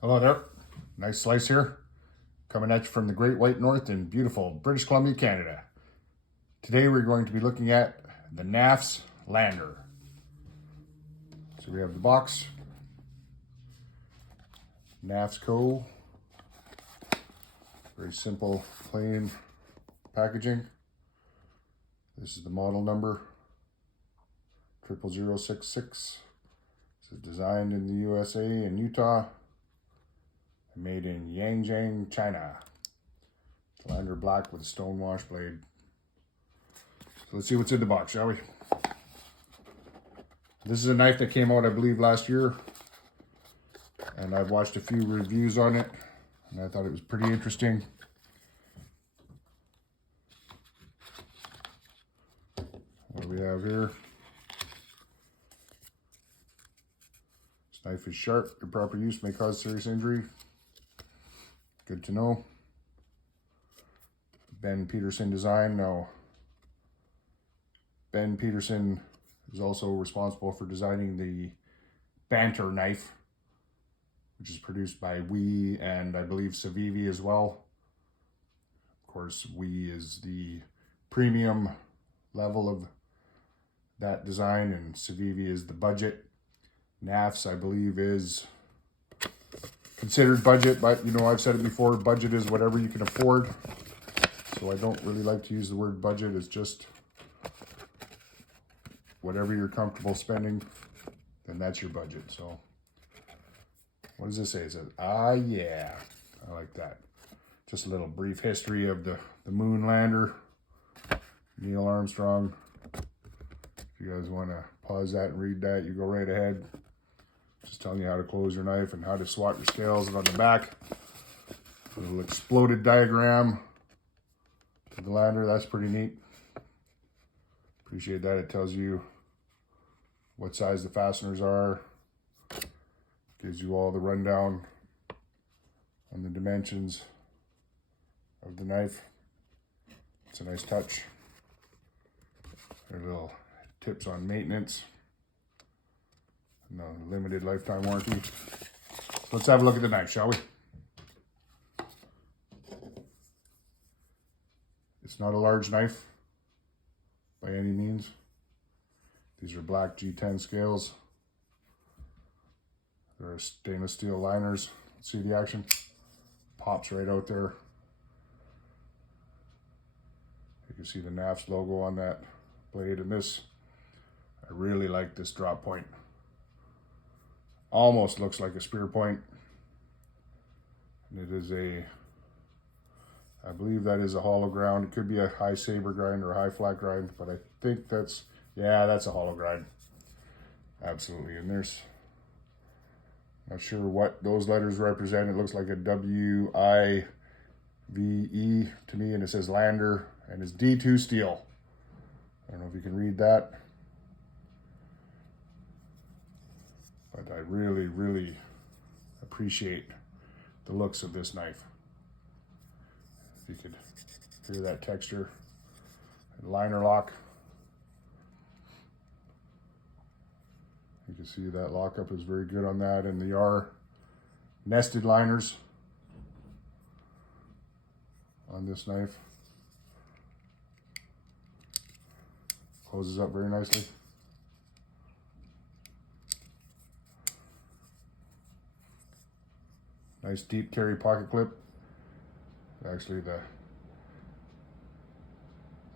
Hello there. Nice slice here. Coming at you from the Great White North in beautiful British Columbia, Canada. Today we're going to be looking at the Knafs Lander. So we have the box. Knafs Co. Very simple, plain packaging. This is the model number 00066. This is designed in the USA and Utah. Made in Yangjiang, China. Lander black with a stone wash blade. So let's see what's in the box, shall we? This is a knife that came out, I believe, last year. And I've watched a few reviews on it. And I thought it was pretty interesting. What do we have here? This knife is sharp. Improper use may cause serious injury. Good to know. Ben Peterson design. Now, Ben Peterson is also responsible for designing the Banter knife, which is produced by WE and I believe Civivi as well. Of course, WE is the premium level of that design, and Civivi is the budget. Knafs, I believe, is considered budget, but you know, I've said it before, budget is whatever you can afford. So I don't really like to use the word budget. It's just whatever you're comfortable spending, then that's your budget. So what does this say? It says, yeah, I like that. Just a little brief history of the moon lander, Neil Armstrong. If you guys want to pause that and read that, you go right ahead. Just telling you how to close your knife and how to swat your scales. And on the back, a little exploded diagram of the lander. That's pretty neat. Appreciate that. It tells you what size the fasteners are. Gives you all the rundown on the dimensions of the knife. It's a nice touch. There are little tips on maintenance. No limited lifetime warranty. So let's have a look at the knife, shall we? It's not a large knife by any means. These are black G10 scales. There are stainless steel liners. Let's see the action. Pops right out there. You can see the Knafs logo on that blade, and this, I really like this drop point. Almost looks like a spear point. And it is I believe that is a hollow ground. It could be a high saber grind or a high flat grind, but I think that's a hollow grind. Absolutely. And there's, not sure what those letters represent. It looks like a W-I-V-E to me, and it says Lander, and it's D2 steel. I don't know if you can read that. But I really, really appreciate the looks of this knife. If you could hear that texture. Liner lock. You can see that lockup is very good on that, and they are nested liners on this knife. Closes up very nicely. Nice deep carry pocket clip. Actually, the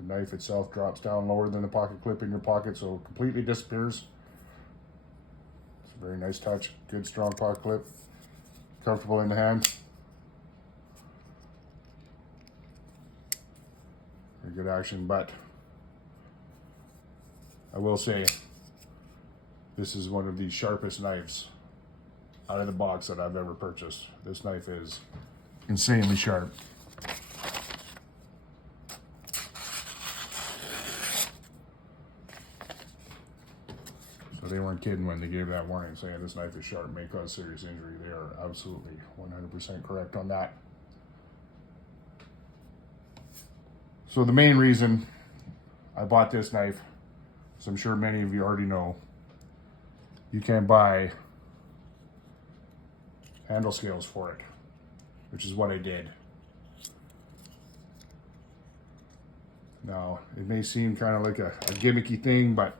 knife itself drops down lower than the pocket clip in your pocket, so it completely disappears. It's a very nice touch. Good strong pocket clip. Comfortable in the hand. Very good action, but I will say this is one of the sharpest knives out of the box that I've ever purchased. This knife is insanely sharp. So they weren't kidding when they gave that warning saying this knife is sharp, may cause serious injury. They are absolutely 100% correct on that. So the main reason I bought this knife, as I'm sure many of you already know, you can buy handle scales for it, which is what I did. Now, it may seem kind of like a gimmicky thing, but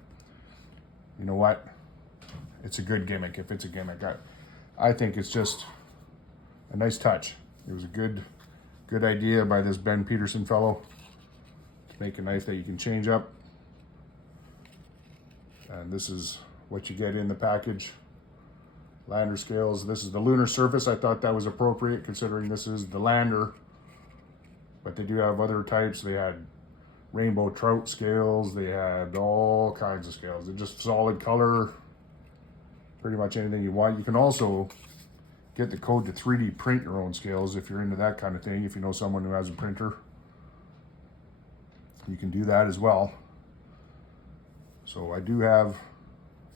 you know what? It's a good gimmick if it's a gimmick. I think it's just a nice touch. It was a good idea by this Ben Peterson fellow to make a knife that you can change up. And this is what you get in the package. Lander scales. This is the Lunar Surface. I thought that was appropriate considering this is the Lander. But they do have other types. They had rainbow trout scales. They had all kinds of scales. They're just solid color. Pretty much anything you want. You can also get the code to 3D print your own scales if you're into that kind of thing. If you know someone who has a printer, you can do that as well. So I do have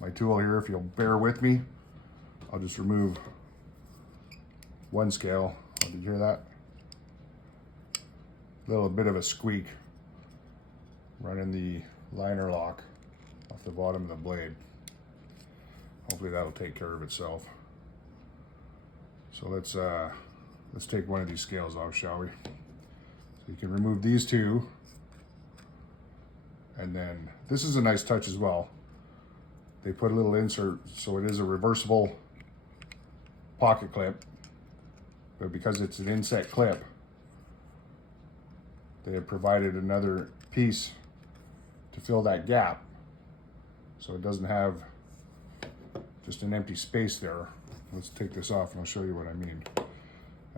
my tool here. If you'll bear with me, I'll just remove one scale. Oh, did you hear that? A little bit of a squeak running the liner lock off the bottom of the blade. Hopefully that'll take care of itself. So let's take one of these scales off, shall we? So you can remove these two. And then this is a nice touch as well. They put a little insert, so it is a reversible pocket clip, but because it's an inset clip, they have provided another piece to fill that gap, so it doesn't have just an empty space there. Let's take this off and I'll show you what I mean.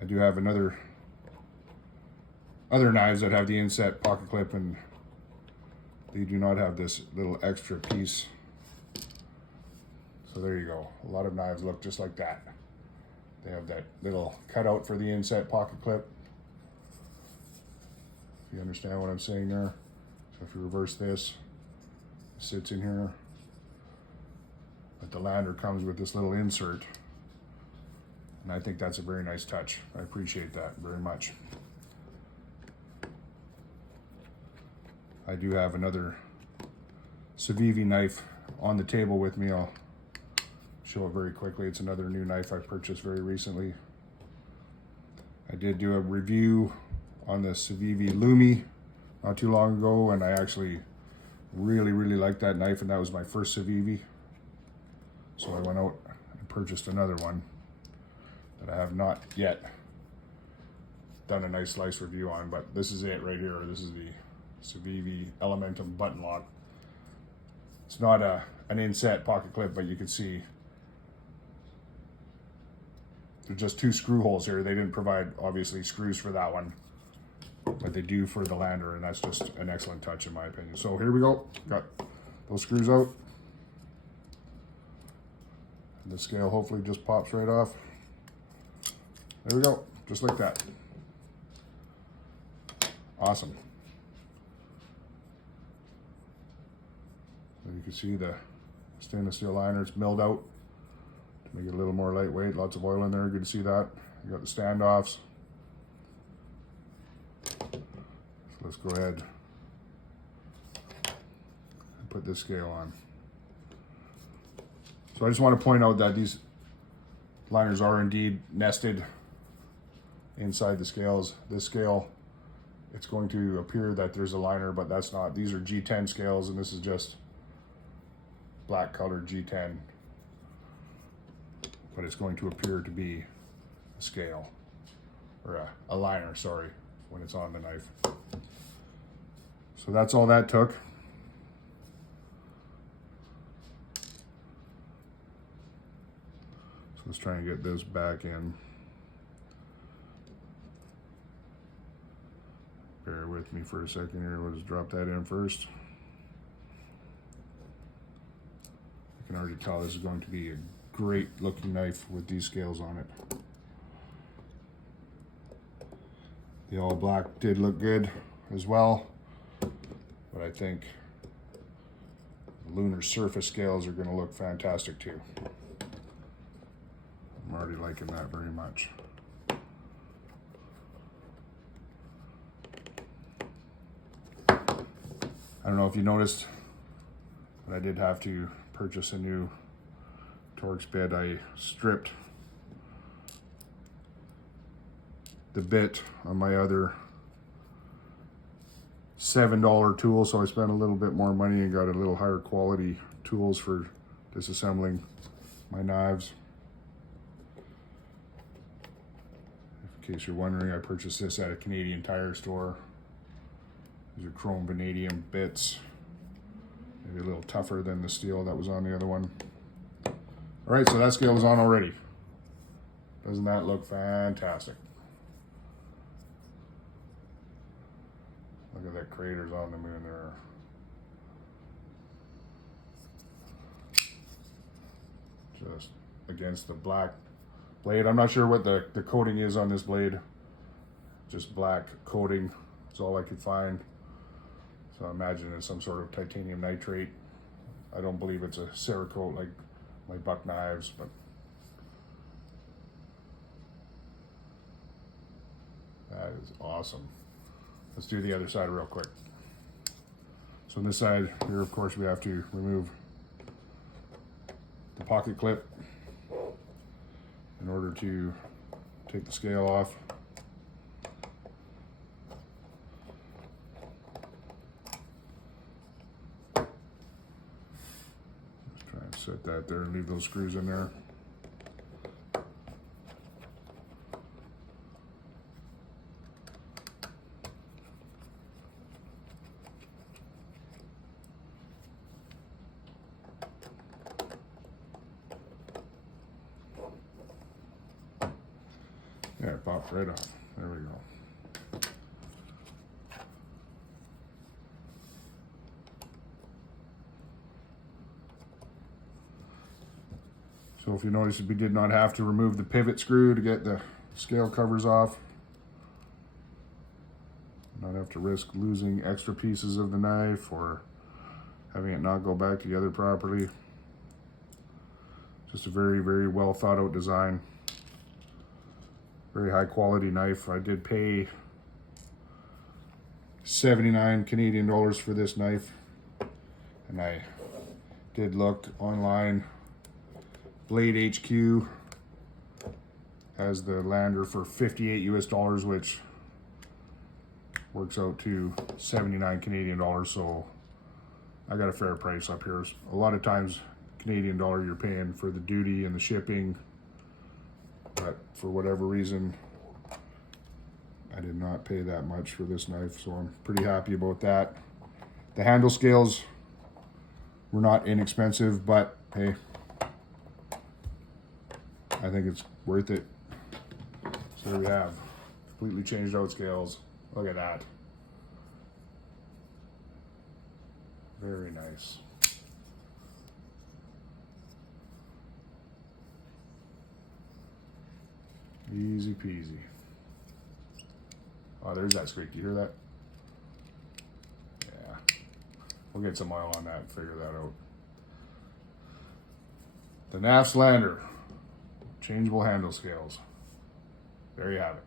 I do have other knives that have the inset pocket clip, and they do not have this little extra piece. So there you go. A lot of knives look just like that. They have that little cutout for the inset pocket clip. If you understand what I'm saying there. So if you reverse this, it sits in here. But the Lander comes with this little insert. And I think that's a very nice touch. I appreciate that very much. I do have another Civivi knife on the table with me. I'll show it very quickly. It's another new knife I purchased very recently. I did do a review on the Civivi Lumi not too long ago, and I actually really liked that knife, and that was my first Civivi. So I went out and purchased another one that I have not yet done a nice slice review on, but this is it right here. This is the Civivi Elementum button lock. It's not an inset pocket clip, but you can see there's just two screw holes here. They didn't provide, obviously, screws for that one, but they do for the Lander, and that's just an excellent touch in my opinion. So here we go. Got those screws out. And the scale hopefully just pops right off. There we go, just like that. Awesome. So you can see the stainless steel liner, it's milled out to make it a little more lightweight. Lots of oil in there, good to see that. You got the standoffs. So let's go ahead and put this scale on. So I just want to point out that these liners are indeed nested inside the scales. This scale, it's going to appear that there's a liner, but that's not. These are G10 scales, and this is just black colored G10, but it's going to appear to be a scale, or a liner, sorry, when it's on the knife. So that's all that took. So let's try and get this back in. Bear with me for a second here. We'll just drop that in first. You can already tell this is going to be a great looking knife with these scales on it. The all black did look good as well, but I think the Lunar Surface scales are going to look fantastic too. I'm already liking that very much. I don't know if you noticed, but I did have to purchase a new Torx bit. I stripped the bit on my other $7 tool, so I spent a little bit more money and got a little higher quality tools for disassembling my knives. In case you're wondering, I purchased this at a Canadian Tire store. These are chrome vanadium bits. Maybe a little tougher than the steel that was on the other one. All right, so that scale is on already. Doesn't that look fantastic? Look at that craters on the moon there. Just against the black blade. I'm not sure what the coating is on this blade. Just black coating. That's all I could find. So I imagine it's some sort of titanium nitrate. I don't believe it's a Cerakote like my buck knives, but that is awesome. Let's do the other side real quick. So on this side here, of course, we have to remove the pocket clip in order to take the scale off. Just try and set that there and leave those screws in there. Yeah, it popped right off. There we go. So if you notice, we did not have to remove the pivot screw to get the scale covers off. Not have to risk losing extra pieces of the knife or having it not go back together properly. Just a very, very well thought out design. Very high quality knife. I did pay 79 Canadian dollars for this knife, and I did look online. Blade HQ has the Lander for 58 US dollars, which works out to 79 Canadian dollars. So I got a fair price up here. A lot of times Canadian dollar you're paying for the duty and the shipping, but for whatever reason I did not pay that much for this knife, so I'm pretty happy about that. The handle scales were not inexpensive, but hey, I think it's worth it. So there we have completely changed out scales. Look at that. Very nice. Easy peasy. Oh, there's that squeak. Do you hear that? Yeah. We'll get some oil on that and figure that out. The Knafs Lander. Changeable handle scales. There you have it.